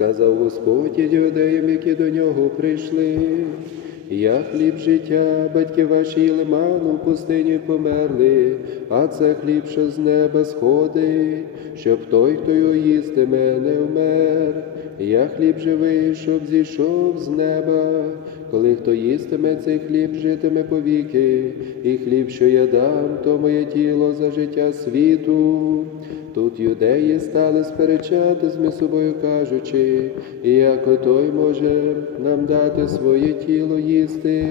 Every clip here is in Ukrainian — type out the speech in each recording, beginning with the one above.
сказав Господь іудеям, які до нього прийшли. Я хліб життя, батьки ваші їли ману в пустині померли, а це хліб, що з неба сходить, щоб той, хто його їстиме, не вмер. Я хліб живий, щоб зійшов з неба. Коли хто їстиме цей хліб, житиме повіки, і хліб, що я дам, то моє тіло за життя світу. Тут юдеї стали сперечатись між собою, кажучи, як отой може нам дати своє тіло їсти.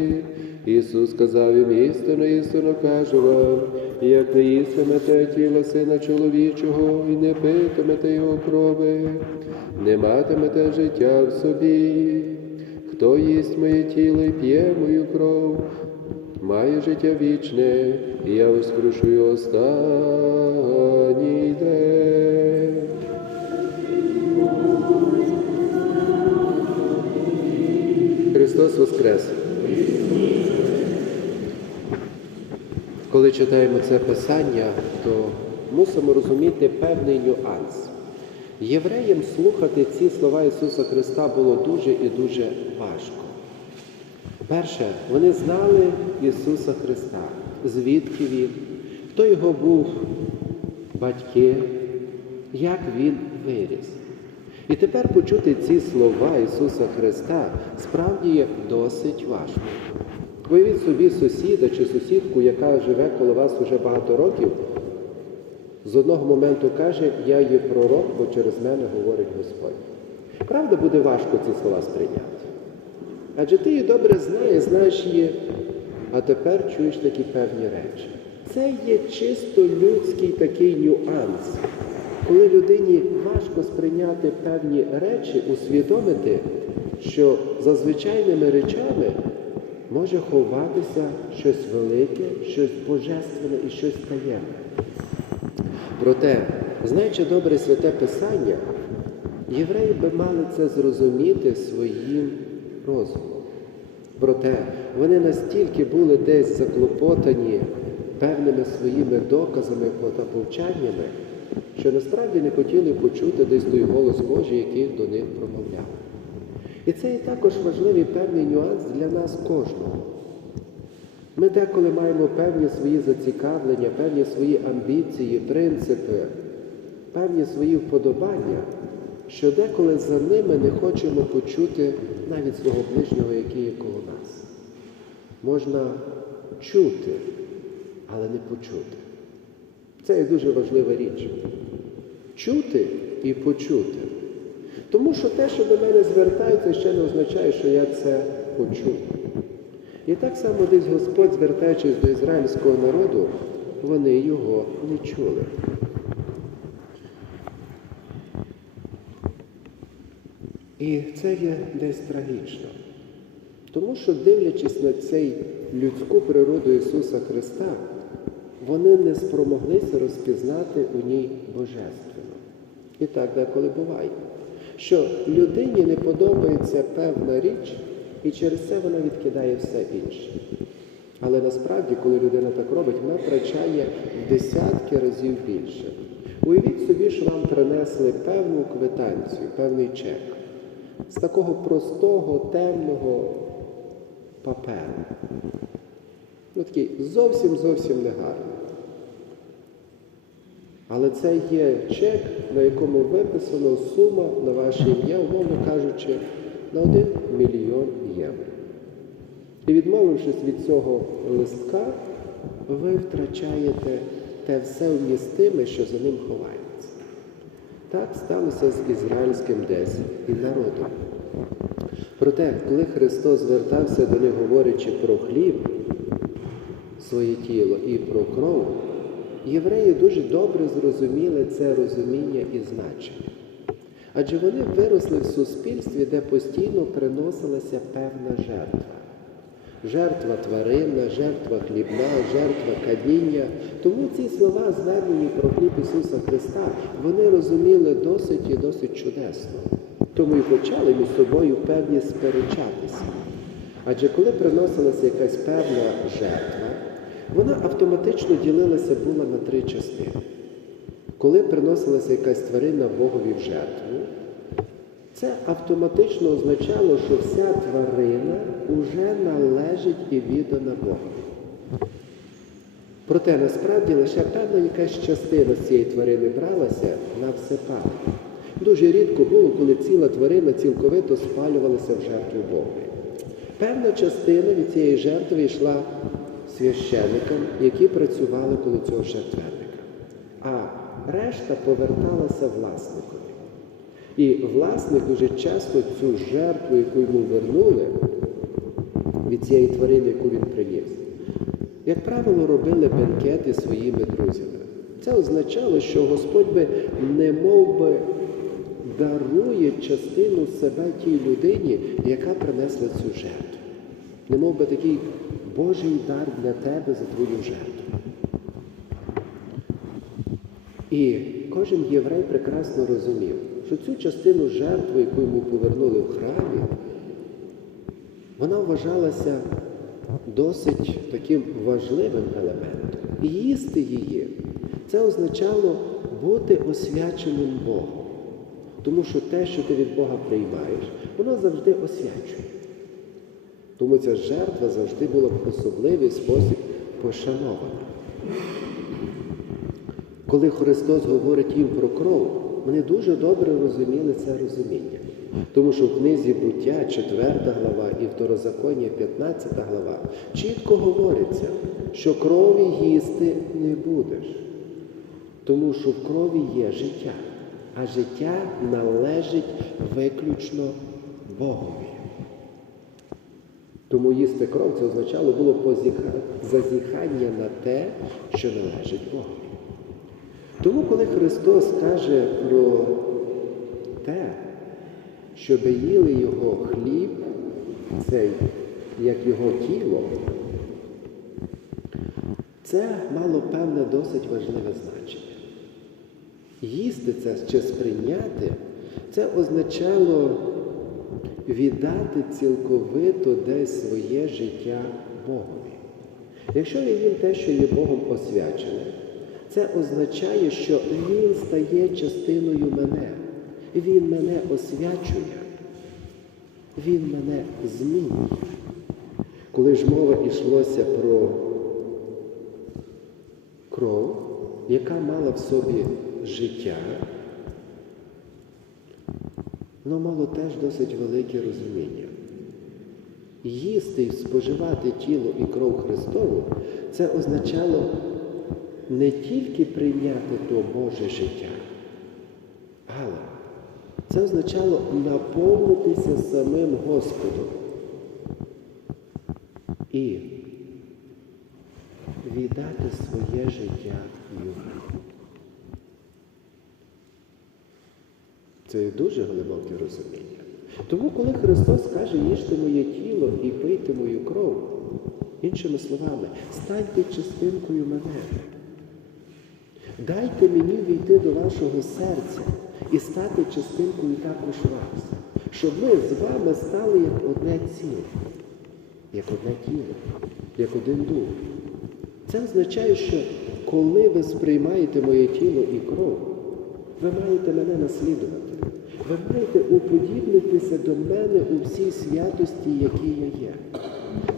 Ісус сказав їм істину, істину кажу вам, як не їстимете тіло сина чоловічого і не питимете його крови, не матимете життя в собі. Хто їсть моє тіло і п'є мою кров, має життя вічне, і я воскрушу останній день. Христос Воскрес! Коли читаємо це писання, то мусимо розуміти певний нюанс. Євреям слухати ці слова Ісуса Христа було дуже і дуже важко. Перше, вони знали Ісуса Христа, звідки Він, хто його був батьки, як Він виріс. І тепер почути ці слова Ісуса Христа справді є досить важко. Уявіть собі сусіда чи сусідку, яка живе коло вас уже багато років, з одного моменту каже, я є пророк, бо через мене говорить Господь. Правда, буде важко ці слова сприйняти. Адже ти її добре знаєш, знаєш її, а тепер чуєш такі певні речі. Це є чисто людський такий нюанс, коли людині важко сприйняти певні речі, усвідомити, що за звичайними речами може ховатися щось велике, щось божественне і щось таємне. Проте, знаючи добре святе Писання, євреї би мали це зрозуміти своїм розумом. Проте вони настільки були десь заклопотані певними своїми доказами та повчаннями, що насправді не хотіли почути десь той голос Божий, який до них промовляв. І це є також важливий певний нюанс для нас кожного. Ми деколи маємо певні свої зацікавлення, певні свої амбіції, принципи, певні свої вподобання, що деколи за ними не хочемо почути навіть свого ближнього, який є коло нас. Можна чути, але не почути. Це є дуже важлива річ. Чути і почути. Тому що те, що до мене звертаються, ще не означає, що я це почув. І так само десь Господь, звертаючись до ізраїльського народу, вони його не чули. І це є десь трагічно. Тому що, дивлячись на цей людську природу Ісуса Христа, вони не спромоглися розпізнати у ній Божественну. І так деколи буває, що людині не подобається певна річ, і через це вона відкидає все інше. Але насправді, коли людина так робить, вона втрачає в десятки разів більше. Уявіть собі, що вам принесли певну квитанцію, певний чек з такого простого, темного паперу. Ну, такий зовсім зовсім негарний. Але це є чек, на якому виписано сума на ваше ім'я, умовно кажучи, на 1 мільйон євро. І відмовившись від цього листка, ви втрачаєте те все вмістиме, що за ним ховається. Так сталося з ізраїльським десь і народом. Проте, коли Христос звертався до них, говорячи про хліб, своє тіло і про кров, євреї дуже добре зрозуміли це розуміння і значення. Адже вони виросли в суспільстві, де постійно приносилася певна жертва. Жертва тваринна, жертва хлібна, жертва кадіння. Тому ці слова, звернені про хліб Ісуса Христа, вони розуміли досить і досить чудесно. Тому і почали між собою певні сперечатися. Адже коли приносилася якась певна жертва, вона автоматично ділилася була на три частини. Коли приносилася якась тварина Богові в жертву, Це автоматично означало, що вся тварина уже належить і віддана Богу. Проте насправді лише певна якась частина з цієї тварини бралася на все всепалення. Дуже рідко було, коли ціла тварина цілковито спалювалася в жертву Богу. Певна частина від цієї жертви йшла священикам, які працювали коло цього жертвенника. А решта поверталася власникові. І власник дуже часто цю жертву, яку йому вернули від цієї тварини, яку він приніс, як правило, робили бенкети своїми друзями. Це означало, що Господь би не мов би дарує частину себе тій людині, яка принесла цю жертву. Не мов би такий Божий дар для тебе за твою жертву. І кожен єврей прекрасно розумів, що цю частину жертви, яку йому повернули в храмі, вона вважалася досить таким важливим елементом. І їсти її це означало бути освяченим Богом. Тому що те, що ти від Бога приймаєш, воно завжди освячує. Тому ця жертва завжди була в особливий спосіб пошанована. Коли Христос говорить їм про кров, вони дуже добре розуміли це розуміння. Тому що в книзі буття, 4 глава і второзаконня, 15 глава, чітко говориться, що крові їсти не будеш. Тому що в крові є життя, а життя належить виключно Богові. Тому їсти кров це означало було зазіхання на те, що належить Богові. Тому, коли Христос каже про те, щоб їли його хліб, цей, як його тіло, це мало певне досить важливе значення. Їсти це чи сприйняти, це означало віддати цілковито десь своє життя Богові. Якщо я їм те, що є Богом освячене, це означає, що Він стає частиною мене. Він мене освячує. Він мене змінює. Коли ж мова йшлося про кров, яка мала в собі життя, воно мало теж досить велике розуміння. Їсти і споживати тіло і кров Христову, це означало не тільки прийняти то Боже життя, але це означало наповнитися самим Господом і віддати своє життя йому. Це дуже глибоке розуміння. Тому, коли Христос каже, їжте моє тіло і пийте мою кров, іншими словами, станьте частинкою мене. Дайте мені війти до вашого серця і стати частинкою також вас, щоб ми з вами стали як одне ціле, як одне тіло, як один дух. Це означає, що коли ви сприймаєте моє тіло і кров, ви маєте мене наслідувати. Ви маєте уподібнитися до мене у всій святості, які я є.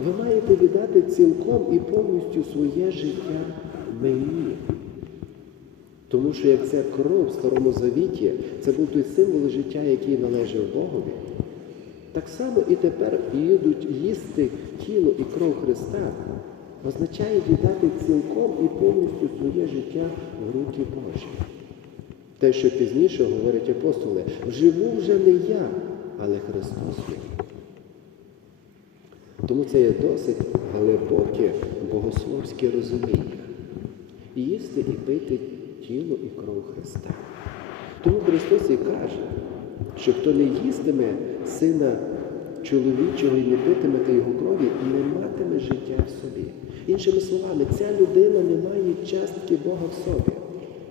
Ви маєте віддати цілком і повністю своє життя мені. Тому що як ця кров в Старому Завіті, це був той символ життя, який належав Богові. Так само і тепер їдуть їсти тіло і кров Христа, означає віддати цілком і повністю своє життя в руки Божі. Те, що пізніше говорять апостоли, вживу вже не я, але Христос. Тому це є досить глибоке богословське розуміння. Їсти і пити тіло і кров Христа. Тому Христос і каже, що хто не їстиме сина чоловічого і не питиме його крові, не матиме життя в собі. Іншими словами, ця людина не має частки Бога в собі.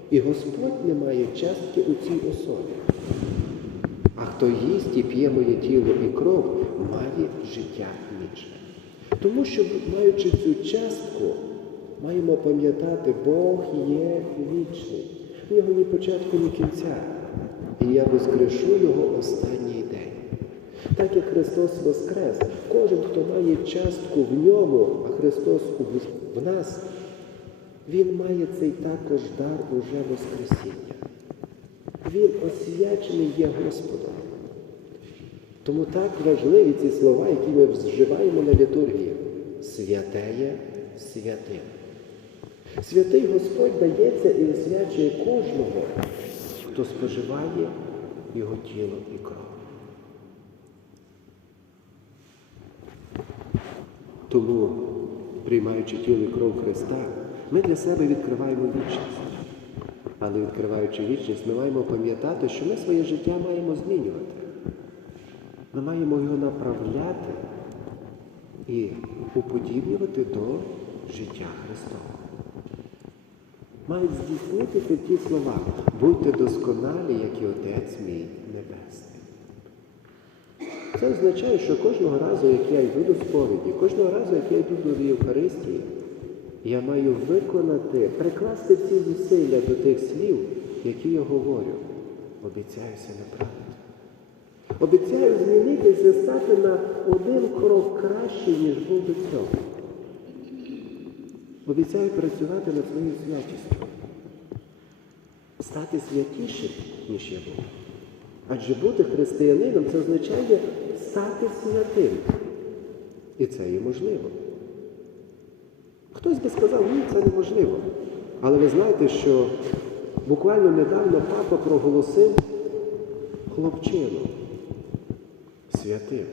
І Господь не має частки у цій особі. А хто їсть і п'є моє тіло і кров, має життя вічне. Тому що, маючи цю частку, маємо пам'ятати, Бог є вічний. В нього ні початку, ні кінця. І я воскрешу його останній день. Так як Христос Воскрес, кожен, хто має частку в ньому, а Христос в нас, Він має цей також дар уже Воскресіння. Він освячений є Господом. Тому так важливі ці слова, які ми вживаємо на літургії. Святеє святим. Святий Господь дається і освячує кожного, хто споживає його тіло і кров. Тому, приймаючи тіло і кров Христа, ми для себе відкриваємо вічність. Але відкриваючи вічність, ми маємо пам'ятати, що ми своє життя маємо змінювати. Ми маємо його направляти і уподібнювати до життя Христова. Мають здійснитися ті слова, будьте досконалі, як і Отець мій Небесний. Це означає, що кожного разу, як я йду до сповіді, кожного разу, як я йду до Євхаристії, я маю виконати, прикласти всі зусилля до тих слів, які я говорю. Обіцяюся неправити. Обіцяю змінитися, стати на один крок краще, ніж був до цього. Обіцяю працювати над своєю святістю, стати святішим, ніж я був. Адже бути християнином це означає стати святим. І це є можливо. Хтось би сказав, ні, це неможливо. Але ви знаєте, що буквально недавно папа проголосив хлопчину святим.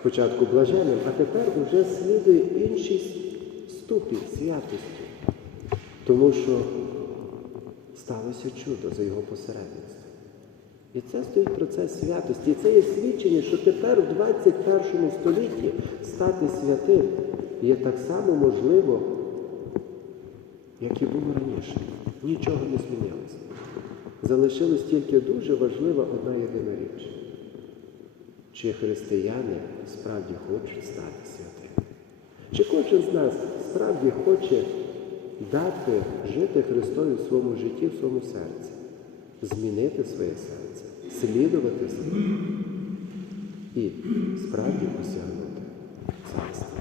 Спочатку блаженним, а тепер уже слідує інший ступінь святості. Тому що сталося чудо за його посередництвом. І це стоїть процес святості. І це є свідчення, що тепер в 21 столітті стати святим є так само можливо, як і було раніше. Нічого не змінилося. Залишилась тільки дуже важлива одна єдина річ. Чи християни справді хочуть стати святими? Чи кожен з нас справді хоче дати жити Христові в своєму житті, в своєму серці, змінити своє серце, слідувати ним і справді осягнути царство.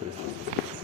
Христос.